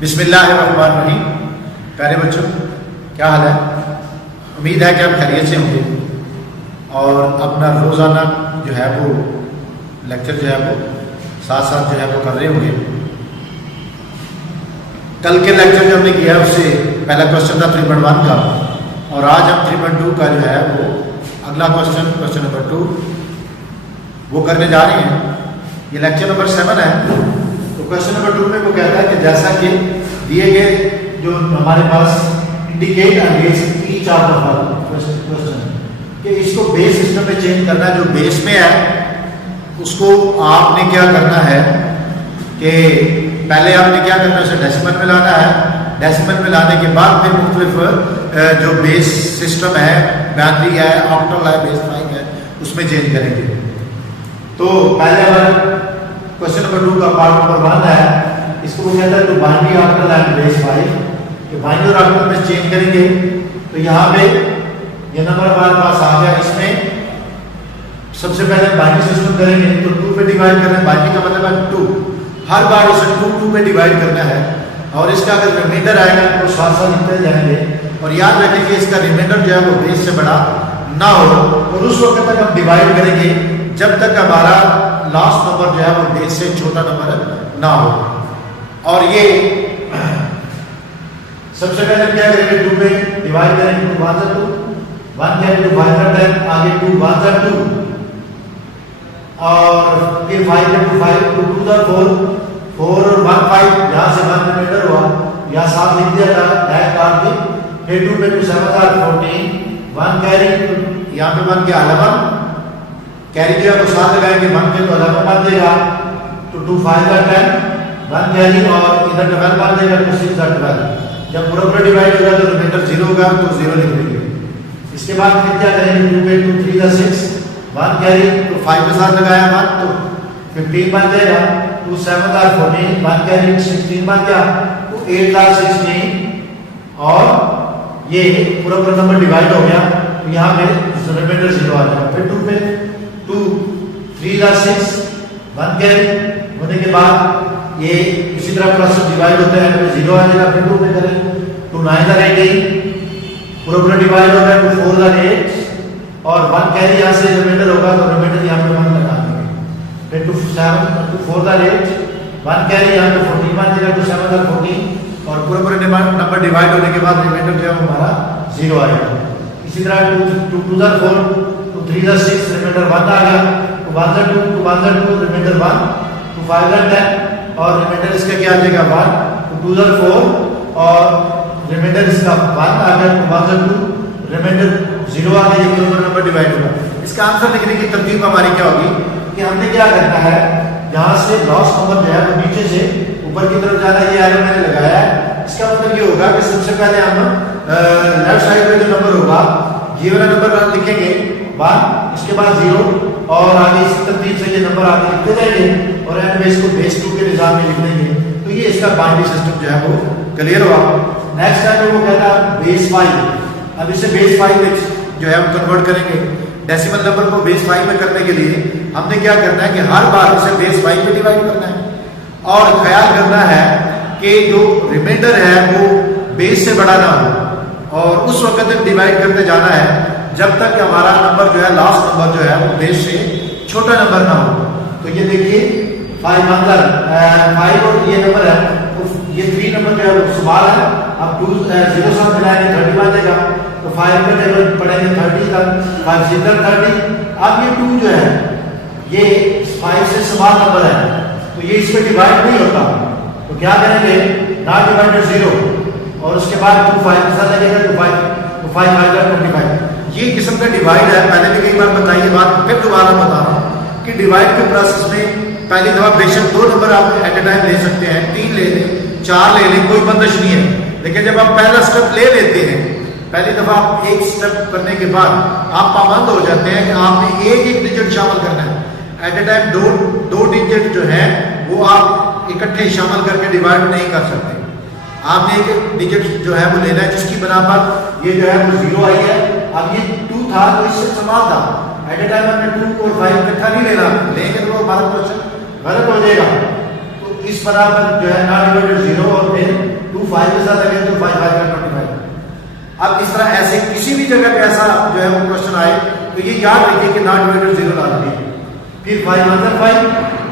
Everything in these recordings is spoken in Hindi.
बिस्मिल्लाहिर्रहमानिर्रहीम। प्यारे बच्चों, क्या हाल है? उम्मीद है कि आप खैरियत से होंगे और अपना रोज़ाना जो है वो लेक्चर जो है वो साथ साथ जो है वो कर रहे होंगे। कल के लेक्चर जो हमने किया उससे पहला क्वेश्चन था 3.1 का, और आज हम 3.2 का जो है वो अगला क्वेश्चन नंबर 2 वो करने जा रहे हैं। ये लेक्चर नंबर 7 है। तो क्वेश्चन नंबर 2 में वो कहता है कि जैसा कि दिए गए जो हमारे पास indicate against each of the question कि इसको बेस सिस्टम में चेंज करना है। जो बेस में है उसको आपने क्या करना है कि पहले आपने क्या करना है, उसे डेसिमल में लाना है। डेसिमल में लाने के बाद फिर मुख्तलिफ जो बेस सिस्टम है, बाइनरी है, ऑक्टल है, बेस 5 है, उसमें चेंज करेंगे। तो पहले हमारा क्वेश्चन नंबर 2 का पार्ट नंबर 1 है। इसको वो कहता है तो बाइनरी ऑक्टल एंड बेस 5 कि बाइनरी और ऑक्टल में चेंज करेंगे। तो यहाँ पे ये नंबर हमारे पास आ गया। इसमें सबसे पहले बाइनरी सिस्टम करेंगे तो 2 पे डिवाइड करना है। बाइनरी का मतलब है 2, हर बार इसे 2 पे डिवाइड करना है और इसका अगर रिमाइंडर आएगा तो साथ साथ लिखते जाएंगे। और याद रखें कि इसका रिमाइंडर जो है वो बेस से बड़ा ना हो और उस वक्त तक हम डिवाइड करेंगे जब तक हमारा लास्ट नंबर जो है वो बेस से छोटा नंबर ना हो। और ये सबसे पहले क्या करेंगे, 2 पे डिवाइड करेंगे तो 1 से 2, 1 करेंगे तो 5 टाइम आगे 2 1 से 2 और फिर 5 into 5 to 2 the 4 और 1 5 यहाँ से 1 रिमाइंडर हुआ, यहाँ साथ लिख दिया था डैश डाल के। फिर 2 पे 2 7 14 1 कैरी, यहाँ पे 1 के 11 कैरी जो है वो साथ लगाएंगे, 1 पे तो 11 बन जाएगा तो 2 5 का 10 1 कैरी और इधर 12 बन जाएगा तो 6 का 12। जब पूरा डिवाइड होगा तो रिमाइंडर 0 होगा तो 0 लिख देंगे। इसके बाद फिर क्या करेंगे, 2 पे 2 3 का 6 1 कैरी तो 5 के साथ लगाया 1 तो 15 बन जाएगा। 2 7 14 1 कैरी 16 बन गया तो 8 16 और ये पूरा नंबर डिवाइड हो गया। तो यहाँ पे रिमाइंडर 0 आ जाएगा। फिर 2 पे 2 3 6 1 कैरी होने के बाद ये इसी तरह प्लस डिवाइड होता है तो 0 आ जाएगा। फिर 2 पे करें तो 9 18 पूरा डिवाइड हो गया तो 4 8 और 1 कैरी यहाँ से रिमाइंडर होगा तो रिमाइंडर यहाँ पे 1 लगा देंगे। फिर 2 7 2 4 8 1 कैरी यहाँ पे 14 बन जाएगा तो 7 14 और पूरा नंबर डिवाइड होने के बाद रिमाइंडर जो है हमारा 0 आएगा। इसी तरह 2 2 4 2 3 6 रिमाइंडर 1 आ गया तो 1 2 रिमाइंडर 1 तो 5 10 और रिमाइंडर इसका क्या आ जाएगा 1 तो 2 4 और रिमाइंडर इसका 1 आ गया तो 1 2 रिमाइंडर 0 आ गया। ये नंबर डिवाइड होगा। इसका आंसर लिखने की तरतीब हमारी क्या होगी कि हमने क्या करना है, यहाँ से लास्ट नंबर जो है वो नीचे से ऊपर की तरफ जाना। ये एरो मैंने लगाया है। इसका मतलब ये होगा कि सबसे पहले हम लेफ्ट साइड में जो नंबर होगा ये वाला नंबर लिखेंगे 1, इसके बाद 0 और आगे इसी तरतीब से ये नंबर आगे लिखते जाएंगे और एंड में इसको बेस 2 के निजाम में लिख देंगे। तो ये इसका बाइनरी सिस्टम जो है वो क्लियर हुआ। नेक्स्ट टाइम वो कहता है बेस 5। अब इसे बेस 5 में जो है हम कन्वर्ट करेंगे। डेसिमल नंबर को बेस 5 में करने के लिए हमने क्या करना है कि हर बार इसे बेस 5 में डिवाइड करना है और ख्याल करना है कि जो रिमाइंडर है वो बेस से बड़ा ना हो और उस वक्त तक डिवाइड करते जाना है जब तक हमारा नंबर जो है लास्ट नंबर जो है वो बेस से छोटा नंबर ना हो। तो ये देखिए 5 और ये नंबर है तो ये 3 नंबर जो है वो सवाल है। अब 2 0 साथ मिलाएंगे 30 बन जाएगा तो 5 पे टेबल पढ़ेंगे 30 तक 5 0 30। अब ये 2 जो है ये 5 से समान नंबर है तो ये इसमें डिवाइड नहीं होता तो क्या करेंगे, नॉट डिवाइडेड 0 और उसके बाद 2 5 के साथ लगेगा तो 5 5 25। ये किस्म का डिवाइड है। पहले भी कई बार बताई ये बात, फिर दोबारा बता रहा हूँ कि डिवाइड के प्रोसेस में पहली दफा बेशक 2 नंबर आप एट ए टाइम ले सकते हैं, 3 ले लें, 4 ले लें, कोई बंदिश नहीं है। लेकिन जब आप पहला स्टेप ले लेते हैं, पहली दफा आप एक स्टेप करने के बाद आप पाबंद हो जाते हैं कि आपने एक डिजिट शामिल करना है। एट ए टाइम दो डिजिट जो है वो आप इकट्ठे शामिल करके डिवाइड नहीं कर सकते। आपने एक डिजिट जो है वो लेना है जिसकी बना पर ये जो है वो 0 आई है। अब ये 2 था तो इससे समान था, एट ए टाइम हमने 2 और 5 इकट्ठा नहीं लेना, लेंगे तो हमारा क्वेश्चन गलत हो जाएगा। तो इस बराबर जो है नॉट डिवाइडेड 0 और फिर 2 5 के साथ लगे तो 5 5 का 25। अब इस तरह ऐसे किसी भी जगह पे ऐसा जो है वो क्वेश्चन आए तो ये याद रखिए कि नॉट डिवाइडेड 0 ला दीजिए। फिर 5 अंदर 5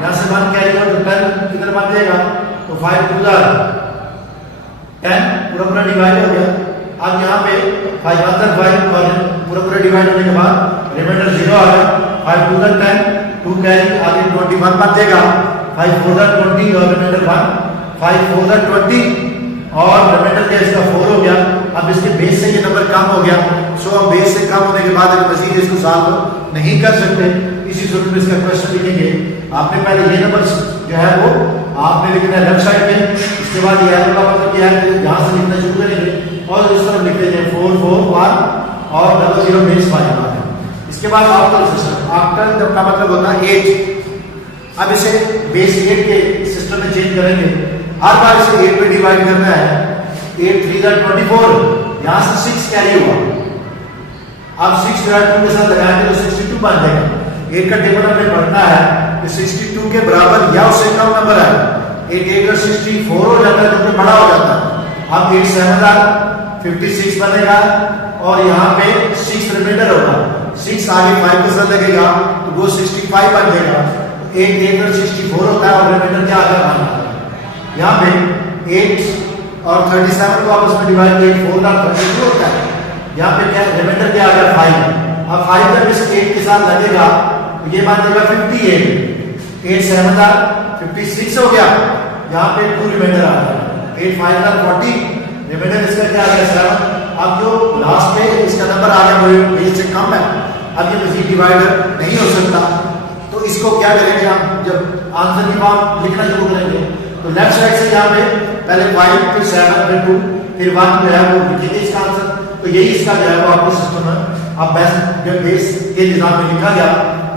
यहाँ से 1 कैरी और 10 इधर बन जाएगा तो 5 2 10 पूरा पूरा डिवाइड हो गया। अब यहाँ पे 5 अंदर 5 और पूरा पूरा डिवाइड होने के बाद रिमाइंडर 0 आ गया। 5 2 10 2 कैरी आगे 21 बन जाएगा। 5 4 20 और रिमाइंडर 1 5 4 20 और रिमाइंडर क्या इसका 4 हो गया। अब इसके बेस से ये नंबर कम हो गया। सो अब बेस से कम होने के बाद अगर मजीद इसको सॉल्व नहीं कर सकते, इसी सूरत में इसका क्वेश्चन लिखेंगे। आपने पहले ये नंबर जो है वो आपने लिखना है लेफ्ट साइड में, इसके बाद ये एरो का मतलब क्या है यहाँ से लिखना शुरू करेंगे और इस तरफ लिखते हैं 4 4 1 और 0 0 बेस 5। इसके बाद ऑक्टल सिस्टम, ऑक्टल का मतलब होता है 8। अब इसे बेस 8 के सिस्टम में चेंज करेंगे। हर बार इसे 8 पे डिवाइड करना है। 8 3 24 यहाँ से 6 कैरी हुआ। अब 6 2 के साथ लगाएंगे तो 62 बन जाएगा। 8 का टेबल हमें पढ़ना है कि 62 के बराबर या उससे कम नंबर है। 8 8 का 64 हो जाता है तो फिर बड़ा हो जाता है। अब 8 7 56 बनेगा और यहाँ पे 6 रिमाइंडर होगा। 6 आगे 5 के साथ लगेगा तो वो 65 बन जाएगा। 8 8 का 64 होता है और रिमाइंडर क्या आ जाएगा यहाँ पे 8 और 37 को आपस में डिवाइड करके 4 का 32 होता है। यहाँ पे क्या रिमाइंडर क्या आ गया 5। अब 5 जब इस 8 के साथ लगेगा तो ये बन जाएगा 58। 8 7 56 हो गया। यहाँ पे 2 रिमाइंडर आ गया। 8 5 40 रिमाइंडर इसका क्या आ गया 7। अब जो लास्ट पे इसका नंबर आ गया वो बेस से कम है। अब ये मजीद डिवाइडर नहीं हो सकता तो इसको क्या करेंगे हम, जब आंसर की फॉर्म लिखना शुरू करेंगे तो लेफ्ट साइड से यहाँ पे पहले 5 फिर 7 फिर 2 फिर 1 जो है वो लिखेंगे इसका आंसर। तो यही इसका जो है वो आपको सिस्टम है। अब बेस के निज़ाम में लिखा गया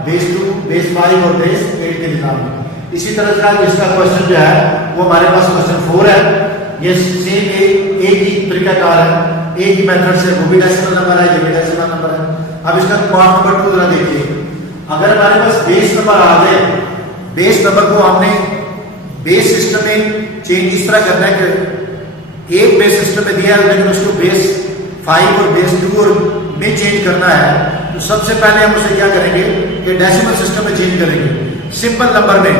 बेस 2 बेस 5 और बेस 8 के निज़ाम में। इसी तरह का इसका क्वेश्चन जो है वो हमारे पास क्वेश्चन 4 है। ये सेम एक ही तरीकाकार है, एक ही मेथड से, वो भी डेसिमल नंबर है, ये भी डेसिमल नंबर है। अब इसका पार्ट नंबर 2 जरा देखिए। अगर हमारे पास बेस नंबर आ जाए, बेस नंबर को हमने बेस सिस्टम में चेंज इस तरह करना है कि एक बेस सिस्टम में दिया है लेकिन उसको बेस 5 और बेस 2 और में चेंज करना है तो सबसे पहले हम उसे क्या करेंगे कि डेसिमल सिस्टम में चेंज करेंगे। सिंपल नंबर में,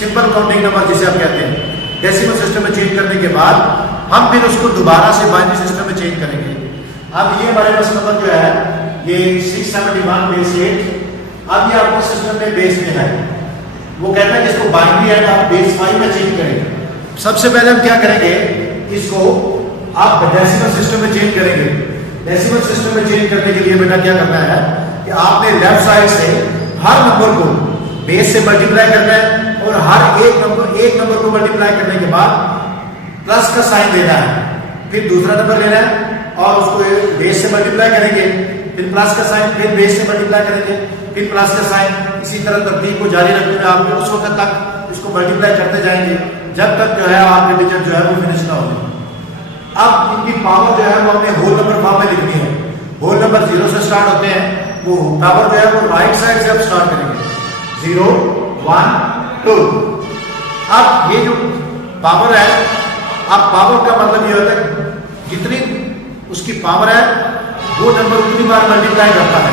सिंपल काउंटिंग नंबर जिसे आप कहते हैं, डेसिमल सिस्टम में चेंज करने के बाद हम फिर उसको दोबारा से बाइनरी सिस्टम में चेंज करेंगे। अब ये हमारे पास नंबर जो है ये 671 बेस 8। अब ये आपके सिस्टम में बेस में है, वो कहता है कि इसको बाइनरी है तो आप बेस 5 में चेंज करेंगे। सबसे पहले हम क्या करेंगे, इसको आप डेसिमल सिस्टम में चेंज करेंगे। डेसिमल सिस्टम में चेंज करने के लिए बेटा क्या करना है कि आपने लेफ्ट साइड से हर नंबर को बेस से मल्टीप्लाई करना है और हर एक नंबर को मल्टीप्लाई करने के बाद प्लस का साइन देना है। फिर दूसरा नंबर लेना है और उसको बेस से मल्टीप्लाई करेंगे, फिर प्लस का साइन, फिर बेस से मल्टीप्लाई करेंगे, फिर प्लस का साइन। इसी तरह तरतीब को जारी रखते हुए आप उस वक्त तक इसको मल्टीप्लाई करते जाएंगे जब तक जो है आपके डिजिट जो है वो फिनिश ना हो। अब इनकी पावर जो है वो हमें होल नंबर फॉर्म में लिखनी है। होल नंबर 0 से स्टार्ट होते हैं, वो पावर जो है वो राइट साइड से आप स्टार्ट करेंगे 0 1 2। अब ये जो पावर है, अब पावर का मतलब ये होता है जितनी उसकी पावर है वो नंबर उतनी बार मल्टीप्लाई करता है।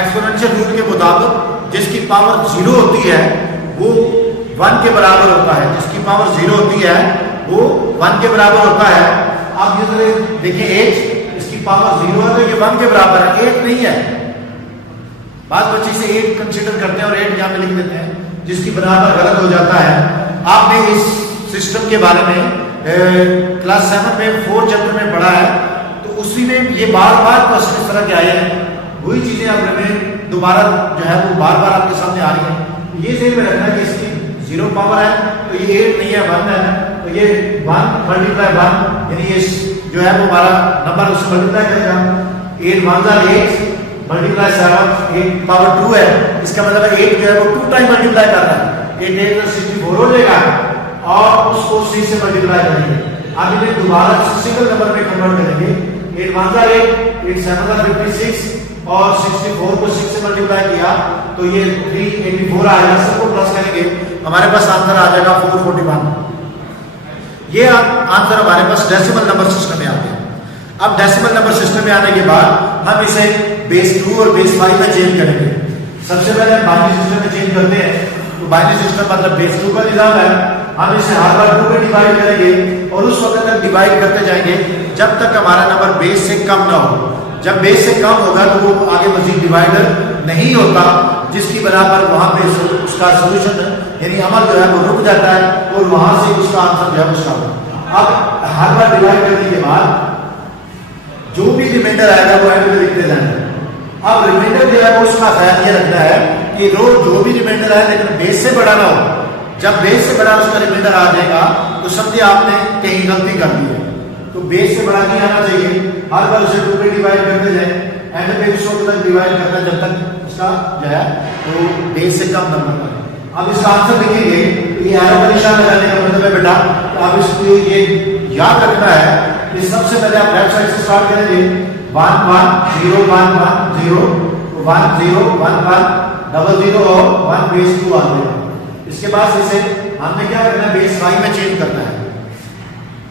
एक्सपोनेंशियल रूल के मुताबिक जिसकी पावर 0 होती है वो 1 के बराबर होता है, जिसकी पावर 0 होती है वो 1 के बराबर होता है। अब ये देखिए 8, इसकी पावर 0 है तो ये 1 के बराबर है, 8 नहीं है। बात बच्ची से 8 कंसीडर करते हैं और 8 यहाँ पे लिख देते हैं, जिसकी बराबर गलत हो जाता है। आपने इस सिस्टम के बारे में क्लास 7 में 4 चैप्टर में पढ़ा है, तो उसी में ये बार बार क्वेश्चन इस तरह के आए हैं। वही चीजें अब हमें दोबारा जो है वो बार बार आपके सामने आ रही है। ये ध्यान में रखना है कि इसकी 0 पावर है तो ये 8 नहीं है, 1 है, तो ये 1 मल्टीप्लाई 1 यानी ये जो है वो हमारा नंबर उससे मल्टीप्लाई करेगा। 8 1 8 मल्टीप्लाई 7, 8 पावर 2 है, इसका मतलब 8 जो है वो 2 टाइम मल्टीप्लाई कर रहा है। 8 8 64 हो जाएगा। और उसको 6 से मल्टीप्लाई करेंगे। अब इन्हें दोबारा सिंगल नंबर में कन्वर्ट करेंगे। 8 1 जा 8, 8 7 जा 56 और 64 को 6 से मल्टीप्लाई किया तो ये 384 आएगा। सबको प्लस करेंगे, हमारे पास आंसर आ जाएगा 441। ये आंसर हमारे पास डेसिमल नंबर सिस्टम में आ गया। अब डेसिमल नंबर सिस्टम में आने के बाद हम इसे बेस 2 और बेस 5 में चेंज करेंगे। सबसे पहले हम बाइनरी सिस्टम में चेंज करते हैं। तो बाइनरी सिस्टम मतलब बेस 2 का निजाम है, हम इसे हर बार 2 में डिवाइड करेंगे और उस वक्त तक डिवाइड करते जाएंगे जब तक हमारा नंबर बेस से कम ना हो। जब बेस से कम होगा तो वो आगे मजीद डिवाइडर नहीं होता, जिसकी बना पर वहां पे उसका सोल्यूशन यानी अमल जो है वो रुक जाता है और वहां से उसका आंसर जो है उसका होगा। अब हर बार डिवाइड करने के बाद जो भी रिमाइंडर आएगा वो एंड में लिखते जाएंगे। अब रिमाइंडर जो है वो उसका ख्याल ये रखना है कि रोज जो भी रिमाइंडर आए लेकिन बेस से बड़ा ना हो। जब बेस से बड़ा उसका रिमाइंडर आ जाएगा तो समझिए आपने कहीं गलती कर दी है, तो बेस से बड़ा नहीं आना चाहिए। हर बार उसे 2 में डिवाइड करते जाए, एंड पे उसको तक डिवाइड करना जब तक उसका जो है तो बेस से कम नंबर है। अब इसका आंसर लिखेंगे, ये एरो का निशान लगाने का मतलब है बेटा तो आप इसको ये याद रखना है कि सबसे पहले आप लेफ्ट साइड से स्टार्ट करेंगे 1 1 0 1 1 0 1 0 1 1 00 और 1 बेस 2 आ गया। इसके बाद इसे हमने क्या करना है, बेस 5 में चेंज करना है।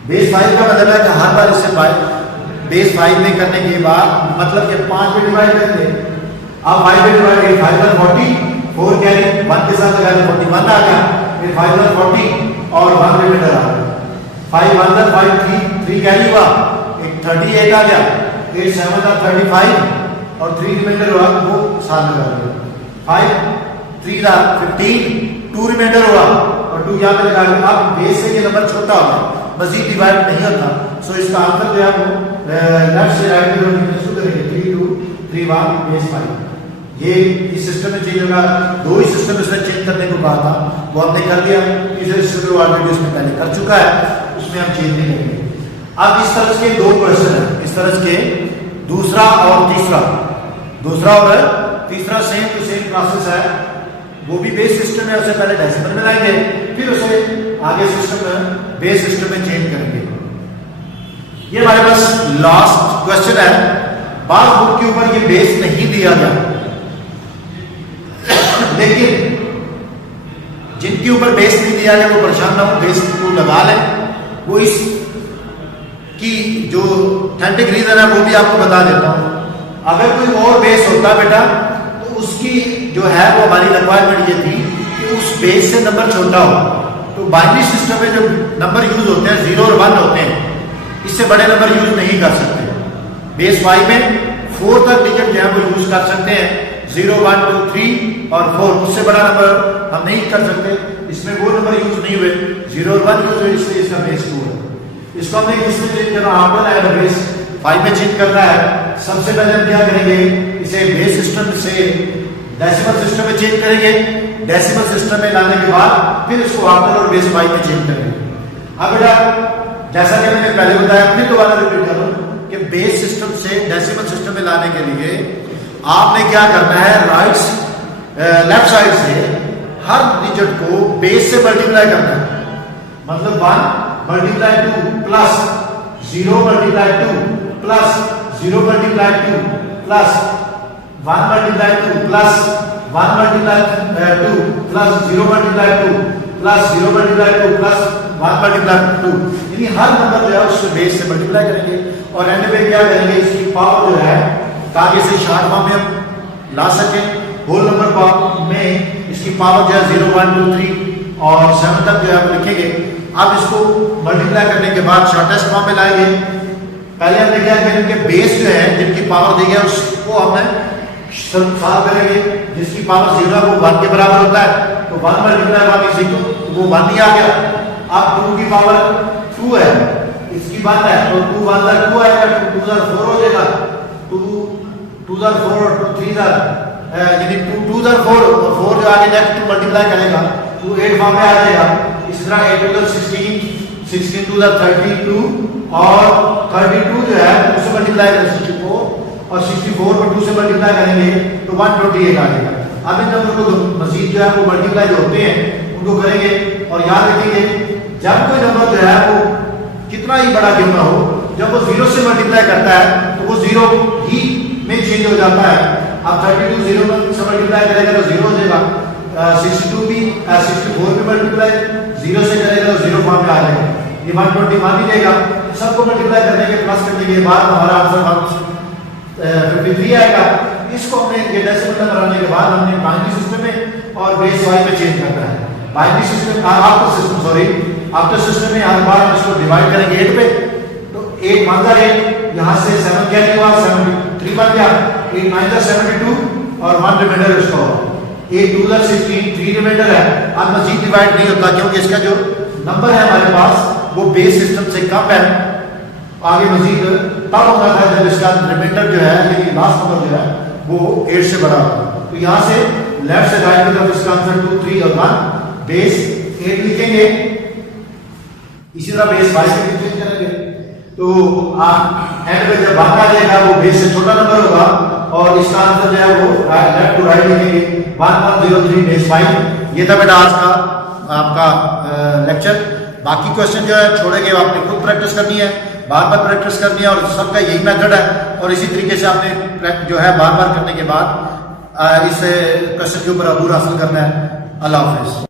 बेस 5 का मतलब है कि हर बार इसे बेस 5 में करने के बाद मतलब कि 5 में डिवाइड करेंगे। अब 5 में डिवाइड 5 1 40 4 कैरी 1 के साथ लगा 41 आ गया, फिर 5 1 40 और 1 रिमाइंडर आ गया। 5 1 5 3 कैरी हुआ, एक 38 आ गया, 8 7 35 और 3 रिमाइंडर हुआ वो साथ लगा दिया। 5 3 15 2 रिमाइंडर हुआ और 2 यहाँ पे लगा दिया। अब बेस से ये नंबर छोटा होगा, मजीद डिवाइड नहीं होता, सो इसका आंसर जो है वो लेफ्ट से राइट की तरफ शुरू करेंगे 3 2 3 1 बेस 5। ये इस सिस्टम में चेंज होगा। 2 ही सिस्टम इसमें चेंज करने को कहा था, वो हमने कर दिया। तीसरे सिस्टम को ऑलरेडी उसमें पहले कर चुका है, उसमें हम चेंज नहीं करेंगे। अब इस तरह के 2 क्वेश्चन है, इस तरह के दूसरा और तीसरा सेम टू सेम प्रोसेस है। वो भी बेस सिस्टम है, उसे पहले डेसिमल में लाएंगे, फिर उसे आगे सिस्टम में बेस सिस्टम में चेंज करेंगे। ये हमारे पास लास्ट क्वेश्चन है। बात बुक के ऊपर ये बेस नहीं दिया गया, लेकिन जिनके ऊपर बेस नहीं दिया गया वो परेशान ना हो, बेस को लगा लें। वो इस की जो ऑथेंटिक रीजन है वो भी आपको बता देता हूं। अगर कोई और बेस होता बेटा तो उसकी जो है वो हमारी रिक्वायरमेंट ये थी कि उस बेस से नंबर छोटा हो। तो बाइनरी सिस्टम में जो नंबर यूज होते हैं 0 और 1 होते हैं, इससे बड़े नंबर यूज नहीं कर सकते। बेस 5 में 4 तक डिजिट जो है वो यूज कर सकते हैं, 0 1 2 3 और 4, उससे बड़ा नंबर हम नहीं कर सकते। इसमें वो नंबर यूज नहीं हुए, 0 और 1 यूज हुए, इसलिए इसका बेस 2 है। इसको हमने किसमें चेंज करना, आफ्टर एंड बेस 5 में चेंज करना है। सबसे पहले हम क्या करेंगे, इसे बेस सिस्टम से डेसिमल सिस्टम में चेंज करेंगे। डेसिमल सिस्टम में लाने के बाद फिर इसको आफ्टर और बेस 5 में चेंज करेंगे। अब बेटा जैसा कि मैंने पहले बताया, फिर दोबारा रिपीट करूं कि बेस सिस्टम से डेसिमल सिस्टम में लाने के लिए आपने क्या करना है, लेफ्ट साइड से हर डिजिट को बेस से मल्टीप्लाई करना है। मतलब 1 multiply 2 plus 0 multiply 2 plus 0 multiply 2 plus 1 multiply 2 plus 1 multiply 2 plus 0 multiply 2 plus 0 multiply 2 plus 1 multiply 2, यानी हर नंबर जो है उससे बेस से मल्टीप्लाई करेंगे और एंड में क्या करेंगे, इसकी पावर जो है ताकि इसे शॉर्ट फॉर्म में हम ला सकें। होल नंबर फॉर्म में इसकी पावर जो है 0 1 2 3 और 7 तक जो है हम लिखेंगे। अब इसको मल्टीप्लाई करने के बाद शॉर्टेस्ट फॉर्म में लाएंगे। पहले हमने क्या किया कि बेस जो है जिनकी पावर दी है उसको हमने सॉल्व करेंगे। जिसकी पावर 0 है वो 1 के बराबर होता है, तो 1 मल्टीप्लाई 1 इज इक्वल टू वो 1 ही आ गया। अब 2 की पावर 2 है, इसकी 1 है तो 2 1 2 आएगा, 2 2 4 हो जाएगा, 2 2 4 2 3 यानी 2 2 4 4 जो आगे नेक्स्ट मल्टीप्लाई करेगा तो 8 फॉर्म में आ जाएगा। इस तरह 8 2 16 16 2 32 और 32 जो है 2 से मल्टीप्लाई करेंगे 64 और 64 को 2 से मल्टीप्लाई करेंगे तो 128 आ जाएगा। अब इन नंबर को मजीद जो है वो मल्टीप्लाई जो होते हैं उनको करेंगे और याद रखेंगे जब कोई नंबर जो है वो कितना ही बड़ा क्यों ना हो, जब वो 0 से मल्टीप्लाई करता है तो वो 0 ही में चेंज हो जाता है। अब 32 0 से मल्टीप्लाई करेगा तो 0 हो जाएगा, 62 भी 64 भी मल्टीप्लाई 0 से करेगा तो 0 फॉर्म में आ जाएगा। ये 120 मान लीजिएगा, सबको मल्टीप्लाई करने के प्लस करने के बाद हमारा आंसर 53 आएगा। इसको हमने ये डेसिमल नंबर आने के बाद हमने बाइनरी सिस्टम में और बेस वाई में चेंज करना है। बाइनरी सिस्टम आफ्टर सिस्टम में हर बार हम इसको डिवाइड करेंगे 8 पे, तो 8 1 जा 8, यहां से 7 कैरी हुआ 73 बन गया, 8 9 जा 72 और 1 रिमाइंडर इसका हुआ, 8 2 जा 16 3 रिमाइंडर है। अब मजीद डिवाइड नहीं होता क्योंकि इसका जो नंबर है हमारे पास वो बेस सिस्टम से कम है। आगे मजीद तब होता था जब इसका रिमाइंडर जो है यानी लास्ट नंबर जो है वो 8 से बड़ा होगा। तो यहाँ से लेफ्ट से राइट की तरफ इसका आंसर 2 3 और 1 बेस 8 लिखेंगे। इसी तरह बेस 5 में चेंज करेंगे तो एंड में जब बात आ जाएगा वो बेस से छोटा नंबर होगा और इसका आंसर जो है वो लेफ्ट टू राइट लिखेंगे 1103 बेस 5। ये था बेटा आज का आपका लेक्चर। बाकी क्वेश्चन जो है छोड़ेंगे आपने खुद प्रैक्टिस करनी है, बार बार प्रैक्टिस करनी है और सबका यही मेथड है। और इसी तरीके से आपने जो है बार बार करने के बाद इस क्वेश्चन के ऊपर अबूर हासिल करना है। अल्लाह हाफिज।